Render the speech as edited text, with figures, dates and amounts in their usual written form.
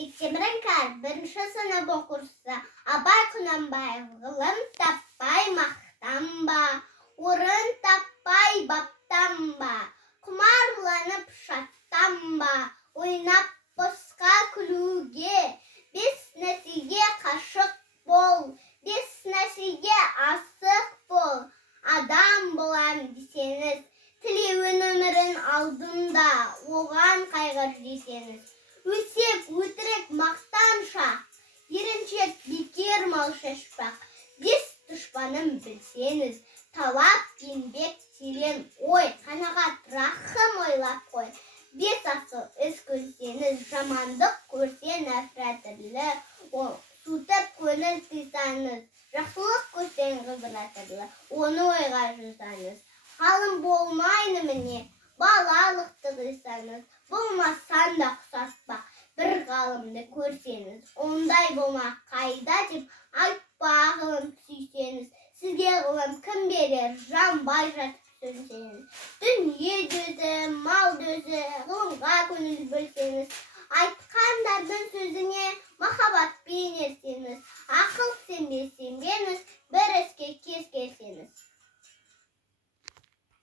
Мектебірінкар бірінші сынып оқушысы Абай Құнанбаев ғылым таппай мақтанба, орын таппай баптанба, құмарланып шаттанба, ойнап босқа күлуге, бес нәрсеге қашық бол, бес нәрсеге асық бол. Адам болам десеңіз, тілеуін өмірін алдында, оған қайғыр десеңіз. Өсек, өтірік, мақтаншақ, еріншек, бекер мал шашпақ. Бес дұшпанын білсеңіз, талап, еңбек, терең ой, қанағат, рахым ойлап қой. Бес асыл іс көрсеңіз, жамандық көрсе нәпратырлы, суытып көңіл тыйсаңыз, жақсылық көрсең ғибратырлы, оны ойға жазаңыз. Ғалым болмайды міне, балалықты қойсаңыз, болмасан да құсаспақ, бір ғалымды көрсеңіз, ондай болмақ қайда деп айтпа ғылым сүйсеңіз. Сізге ғылым кім берер, жанбай жатып сөнсеңіз. Дүние дөзі, мал дөзі, ғылымға көңіл бөлсеңіз.